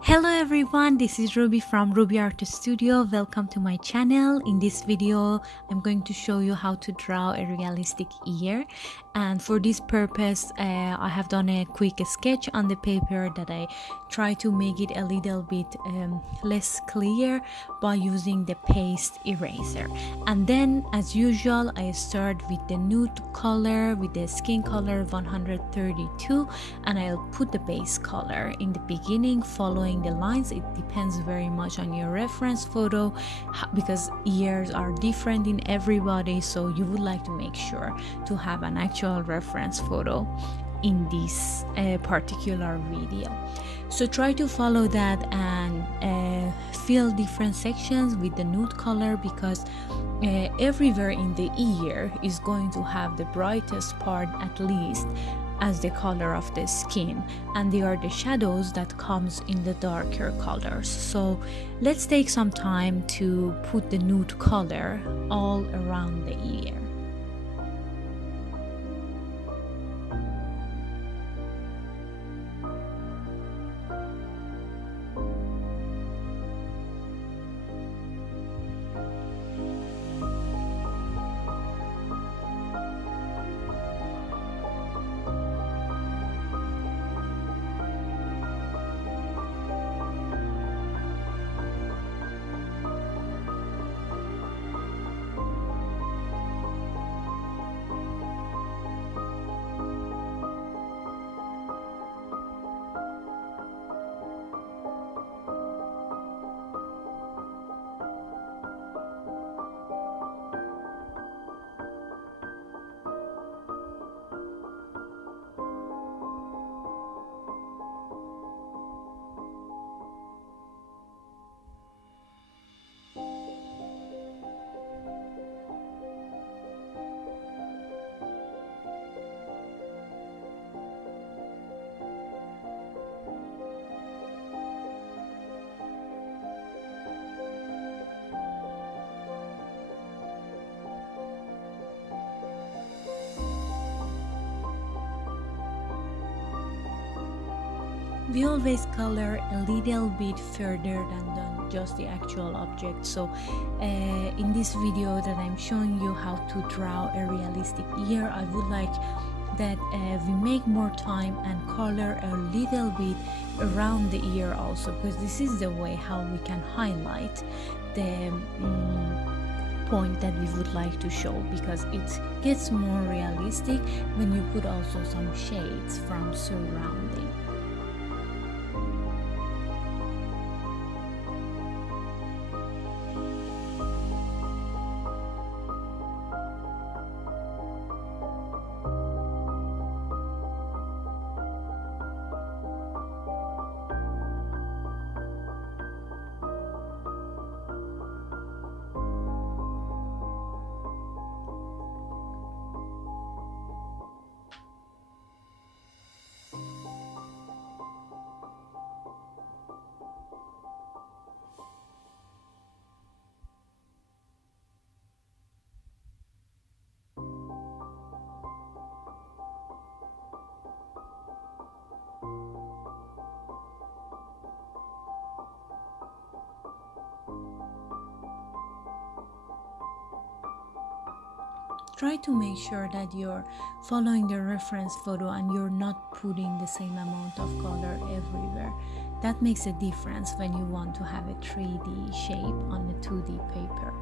Hello everyone, this is Ruby from Ruby Artist Studio. Welcome to my channel. In this video, I'm going to show you how to draw a realistic ear. And for this purpose, I have done a quick sketch on the paper that I try to make it a little bit less clear by using the paste eraser. And then, as usual, I start with the nude color with the skin color 132, and I'll put the base color in the beginning following the lines. It depends very much on your reference photo because ears are different in everybody, so you would like to make sure to have an actual reference photo in this particular video. So try to follow that and fill different sections with the nude color, because everywhere in the ear is going to have the brightest part at least as the color of the skin, and they are the shadows that comes in the darker colors. So let's take some time to put the nude color all around the ear. We always color a little bit further than just the actual object. So in this video that I'm showing you how to draw a realistic ear, I would like that we make more time and color a little bit around the ear also, because this is the way how we can highlight the point that we would like to show, because it gets more realistic when you put also some shades from surrounding. Try to make sure that you're following the reference photo and you're not putting the same amount of color everywhere. That makes a difference when you want to have a 3D shape on a 2D paper.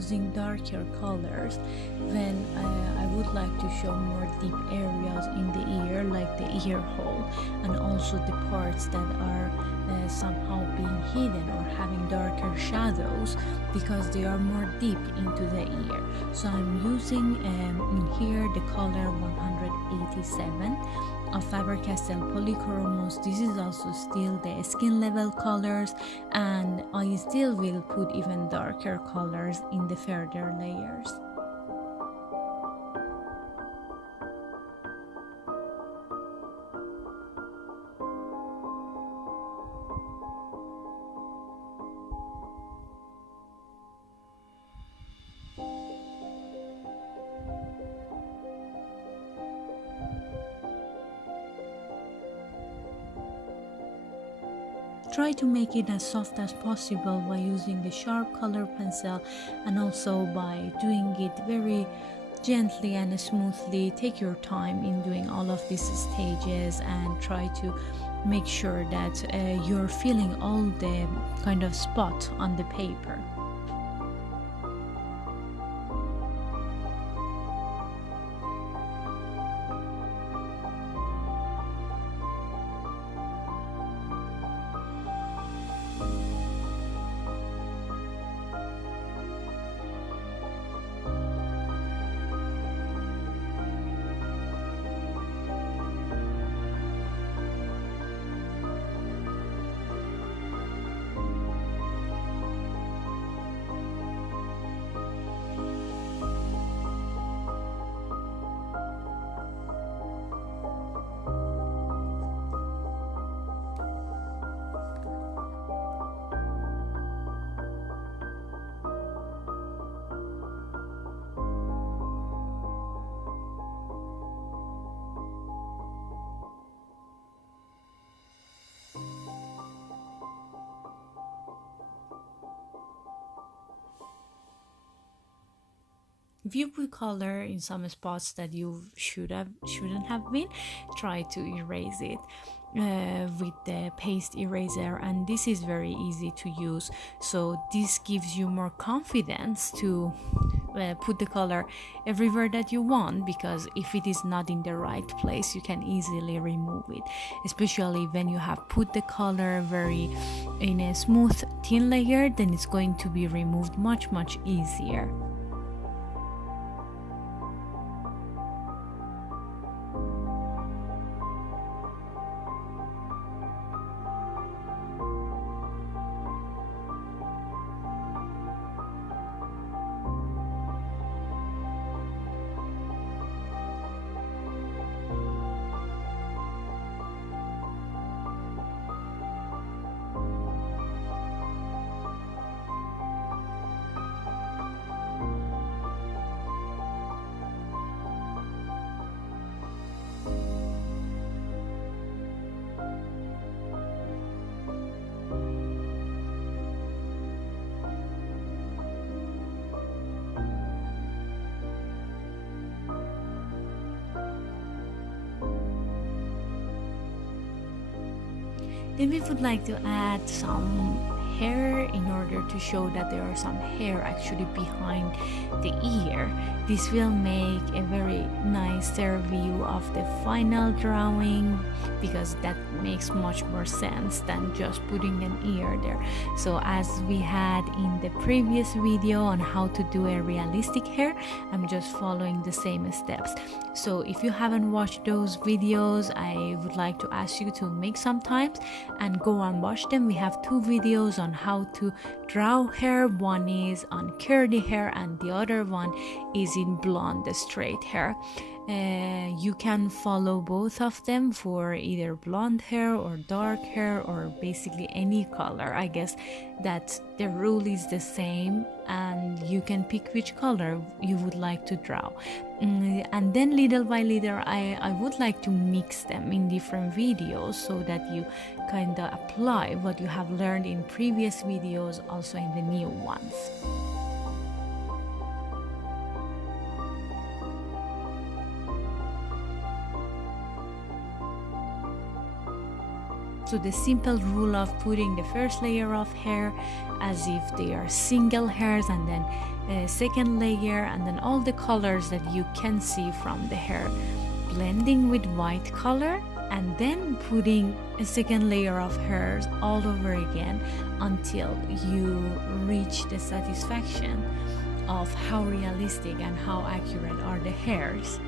using darker colors when I would like to show more deep areas in the ear, like the ear hole, and also the parts that are somehow being hidden or having darker shadows because they are more deep into the ear. So I'm using in here the color 187 of Faber-Castell Polychromos. This is also still the skin level colors, and I still will put even darker colors in the further layers. Try to make it as soft as possible by using the sharp color pencil, and also by doing it very gently and smoothly. Take your time in doing all of these stages and try to make sure that you're feeling all the kind of spot on the paper. If you put color in some spots that you shouldn't have been, try to erase it with the paste eraser, and this is very easy to use. So this gives you more confidence to put the color everywhere that you want, because if it is not in the right place, you can easily remove it, especially when you have put the color very in a smooth thin layer. Then it's going to be removed much easier. Then we would like to add some hair in order to show that there are some hair actually behind the ear. This will make a very nicer view of the final drawing, because that makes much more sense than just putting an ear there. So as we had in the previous video on how to do a realistic hair, I'm just following the same steps. So if you haven't watched those videos, I would like to ask you to make some time and go and watch them. We have two videos on how to draw hair. One is on curly hair and the other one is in blonde straight hair. You can follow both of them for either blonde hair or dark hair or basically any color. I guess that the rule is the same, and you can pick which color you would like to draw. And then little by little I would like to mix them in different videos so that you kind of apply what you have learned in previous videos also in the new ones. So the simple rule of putting the first layer of hair as if they are single hairs, and then second layer, and then all the colors that you can see from the hair, blending with white color, and then putting a second layer of hairs all over again until you reach the satisfaction of how realistic and how accurate are the hairs.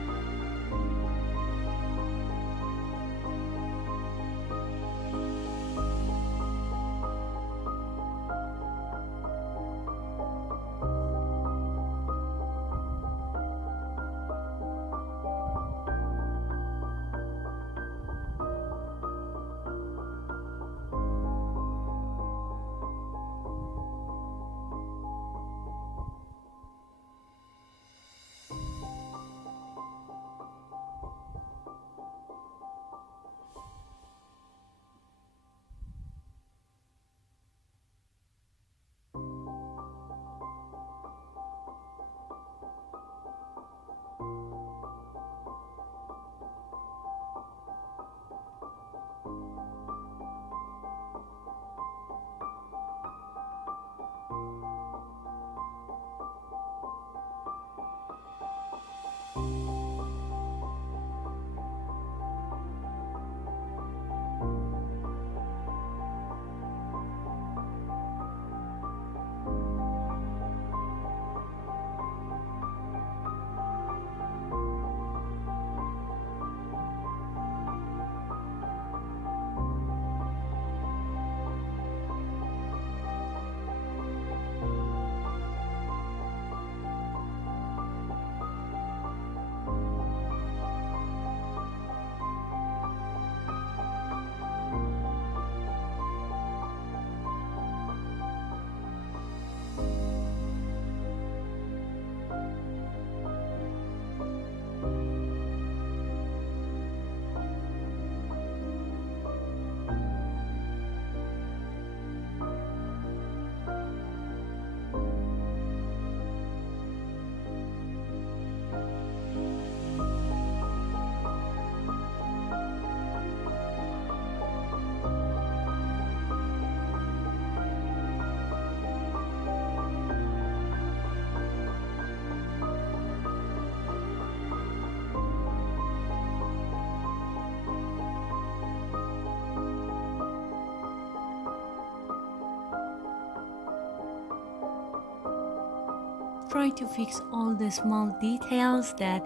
Try to fix all the small details that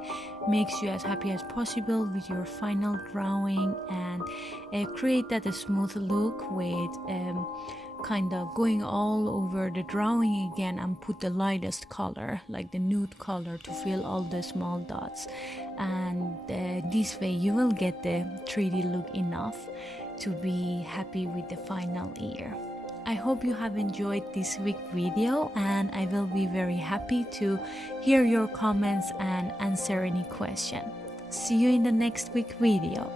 makes you as happy as possible with your final drawing, and create that a smooth look with kind of going all over the drawing again, and put the lightest color like the nude color to fill all the small dots, and this way you will get the 3D look enough to be happy with the final ear. I hope you have enjoyed this week's video, and I will be very happy to hear your comments and answer any question. See you in the next week video.